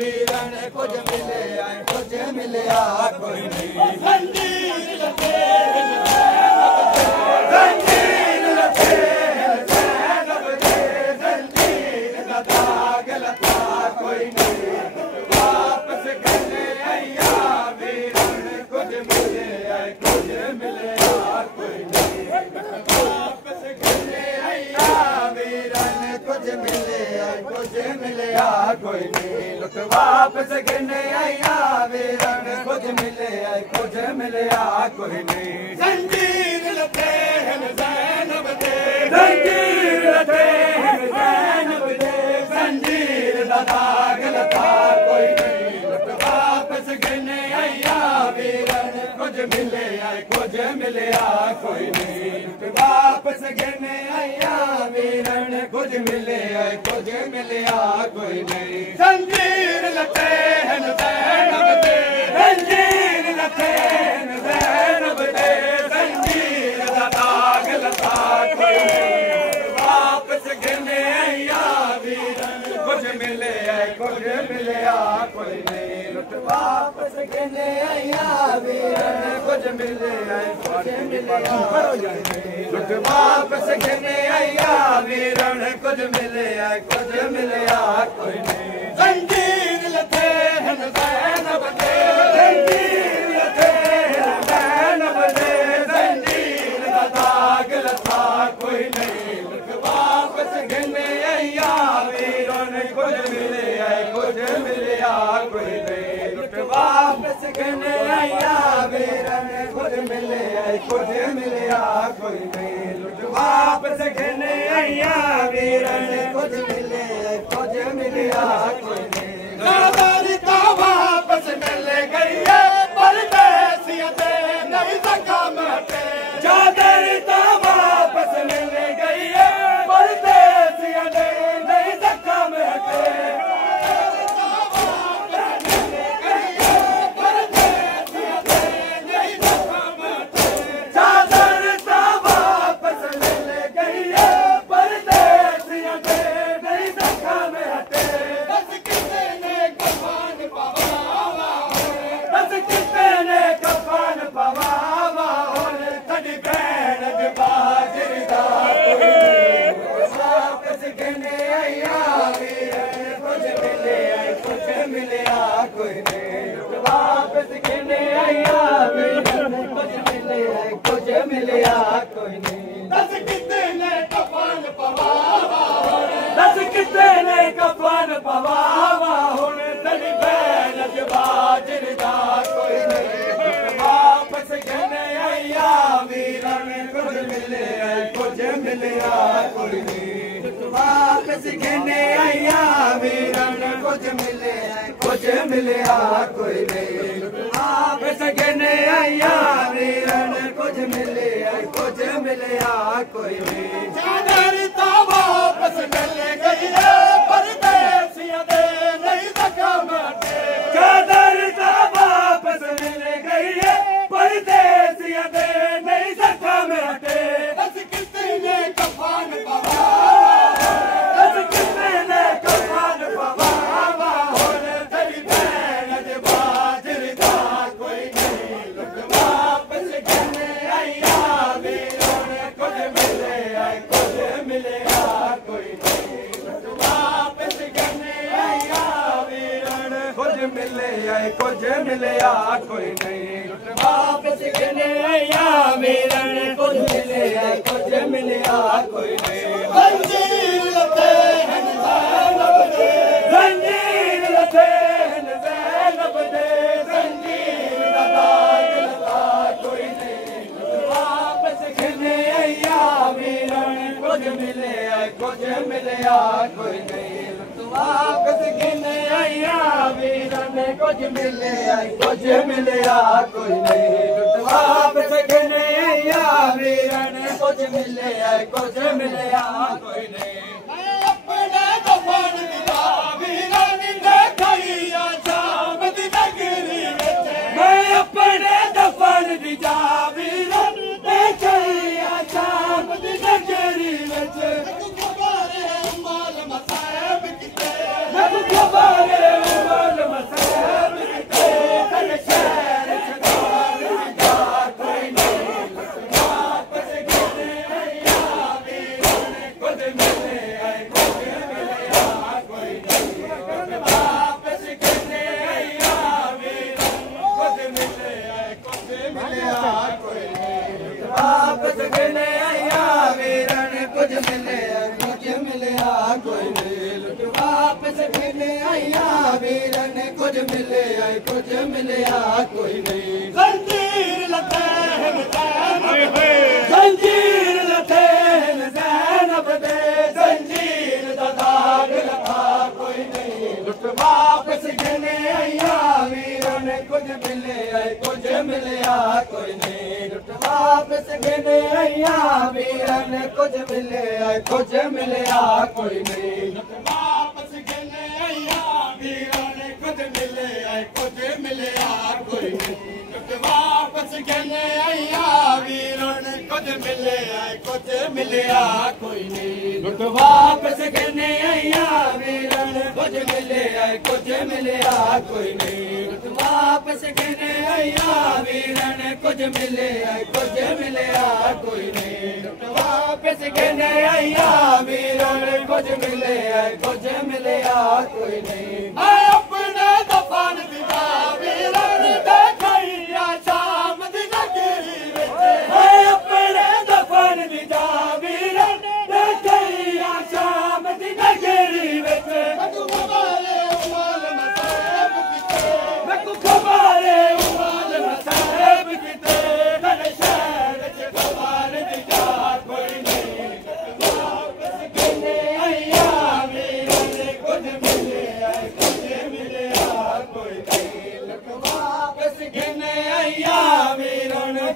वीरन कुछ मिले कोई नहीं जंजीर लगे जंजीर लगे ज़ैनब दे जंजीर का दाग लगा कोई नहीं वापस करने आया वीरन कुछ मिले कोई नहीं वापस करने आया वीरन कुछ मिले कोई नहीं लुट वापस गिरने आया वीरन कुछ मिले कोई नहीं जंजीर लगे हैं ज़ैनब दे जंजीर लगे हैं ज़ैनब दे जंजीर दा दाग लगा कोई नहीं लुट वापस गिरने आया वीरन कुछ मिले कोई नहीं लुट वापस गिरने आया वीरन कुछ मिले कोई नहीं जंजीर लगे हैं ज़ैनब दे जंजीर लगे हैं ज़ैनब दे जंजीर दा दाग लगा कोई नहीं वापस गिरने आया वीरन कुछ मिले कोई नहीं लुट वापस गिरने आया वीरन कुछ मिले लुट वापस गिरने आया वीरन कुछ मिले कोई नहीं जंजीर लगे हैं ज़ैनब दे जंजीर लगे हैं ज़ैनब दे जंजीर दा दाग लगा कोई नहीं लुट वापस गिरने आया वीरन कुछ मिले कोई नहीं लुट वापस गिरने आया वीरन कुछ मिले कोई नहीं लुट वापस गिरने आया वीरन कुछ मिले कोई नहीं नादारी तो वापस मिल गई है परदेसियत नहीं सका मटे चादर तो वापस मिल गई है परदेसियत नहीं सका मटे वापस गिरने आया वीरन कुछ मिले कोई नहीं वापस गिरने आया वीरन कुछ मिले कोई नहीं चादर तो वापस मिल गई है परदेसियत नहीं सका मटे चादर तो वापस मिल गई है परदेसियत नहीं सका मटे बस कितने कफन पवा कुछ मिले कोई नहीं वापस गिरने आया वीरन कुछ मिले कोई नहीं जंजीर लगे हैं ज़ैनब दे जंजीर लगे हैं ज़ैनब दे जंजीर दा दाग लगा कोई नहीं वापस गिरने आया वीरन कुछ मिले कोई नहीं वापस गिरने आया वीरन कुछ मिले कोई नहीं वापस गिरने आया वीरन कुछ मिले कोई नहीं अपने दफन दिला वीरन देखिया शाम दी नगरी विच मैं अपने दफन दिला वीरन देखिया शाम दी नगरी विच खबर है माल मसायब किते कुछ मिले कुछ मिलिया कोई नहीं जंजीर लते जंजीर लते ज़ैनब दे जंजीर दा दाग लगा कोई नहीं लुट वापस घने आया वीरन कुछ मिले कुछ मिलिया कोई नहीं लुट वापस घने आया वीरन कुछ मिले कुछ मिलिया कोई नहीं लुट वापस घने आया वीरन कुछ मिले कुछ मिलिया कोई नहीं लुट वापस घने आया वीरन कुछ मिले कुछ मिलिया कोई नहीं लुट वापस घने आया वीरन कुछ मिले कुछ मिलिया कोई नहीं लुट वापस घने आया वीरन कुछ मिले कुछ मिलिया कोई नहीं लुट वापस घने आया वीरन कुछ मिले कुछ मिलिया कोई नहीं मैं अपने दफन दिया वीरन देखैया शाम दी नगरी विच मैं अपने दफन दिया वीरन देखैया शाम दी नगरी विच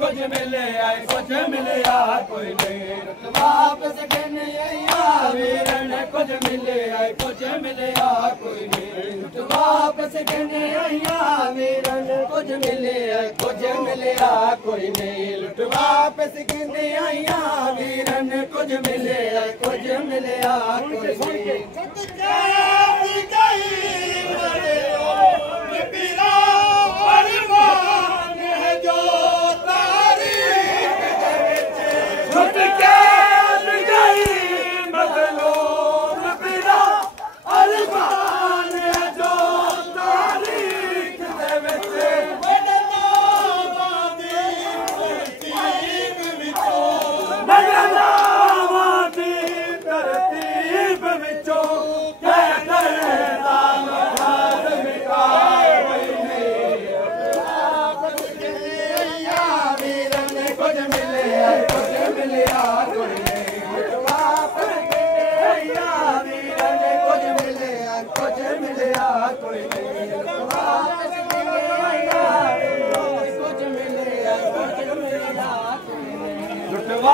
कुछ मिले कुछ मिलिया कोई नहीं वापस घने आया वीरन कुछ मिले कुछ मिलिया कोई नहीं वापस घने आया वीरन कुछ मिले कुछ मिलिया कोई नहीं लुट वापस घने आया वीरन कुछ मिले कुछ मिलिया कोई नहीं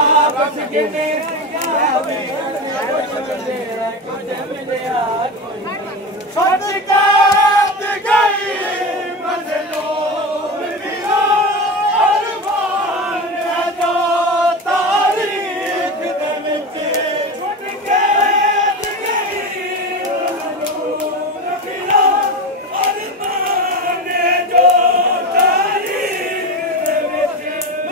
वापस घने आया कुछ मिले कुछ मिलिया छुट गई मंजिलों में अरमान है जो तारीख दे विच छुट गई मंजिलों में अरमान है जो तारीख दे विच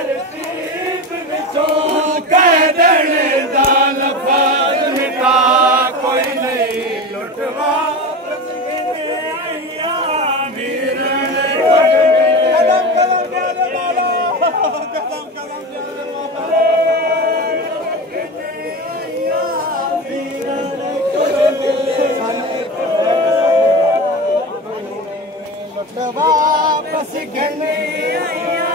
तरतीब विचों कह देने दा लफ्ज़ मिटा कोई नहीं लुट वापस घने आया वीरन कुछ वापस घने आया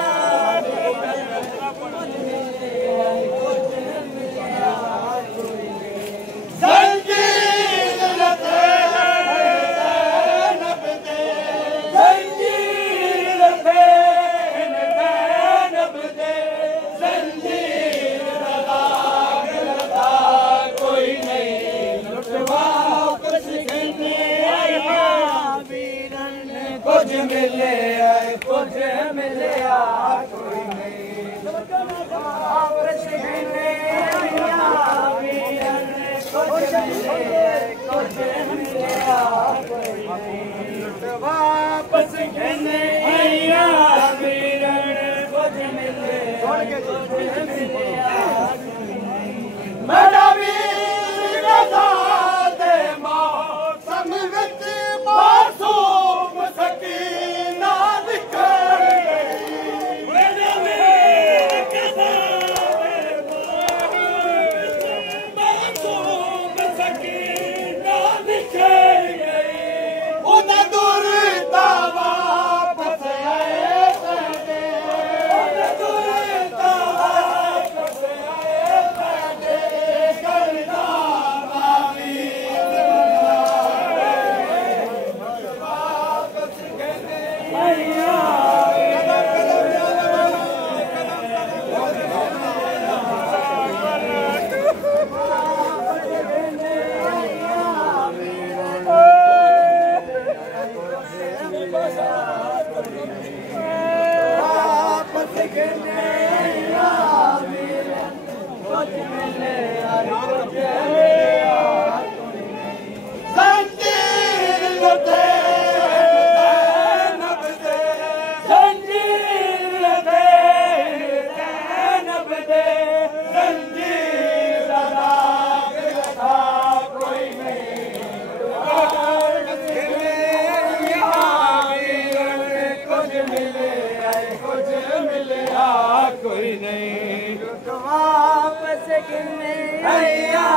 कोई नहीं वापस गिने भैया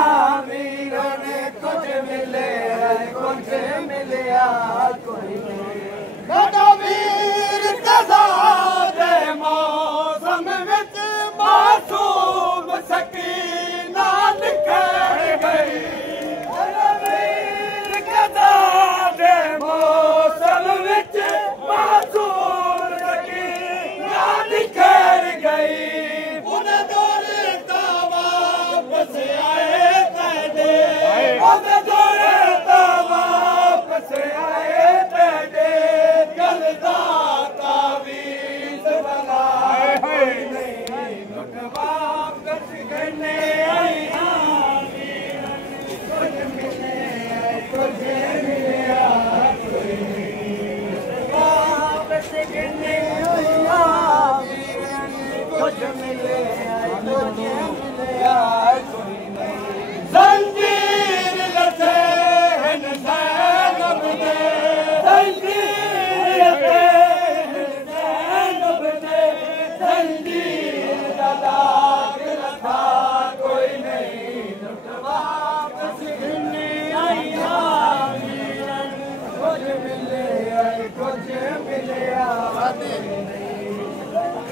वीरों ने कुछ मिले कोई नहीं वीर कज़ादे मौसम विच मासूम सकीना निखर गई वीर कज़ादे मौसम विच मासूम सकीना निखर गई उन दौर ता वापस आए तेरे उन दौर ता वापस आए तेरे गलदा तावीज़ बनाए कोई नहीं लुट वापस करने आई कुछ मिले कोई नहीं वापस गिने कुछ मिले कोई नहीं जंजीर लथे हैं ज़ैनब दे जंजीर लथे हैं ज़ैनब दे जंजीर दा दाग लथा कोई नहीं लुट वापस गिने आइया वीरन कुछ मिले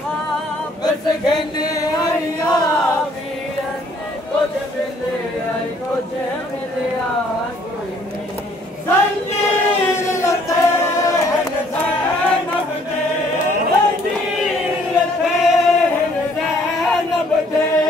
वापस गिने आइया वीरन कुछ मिले कोई नहीं जंजीर लथे हैं ज़ैनब दे जंजीर लथे हैं ज़ैनब दे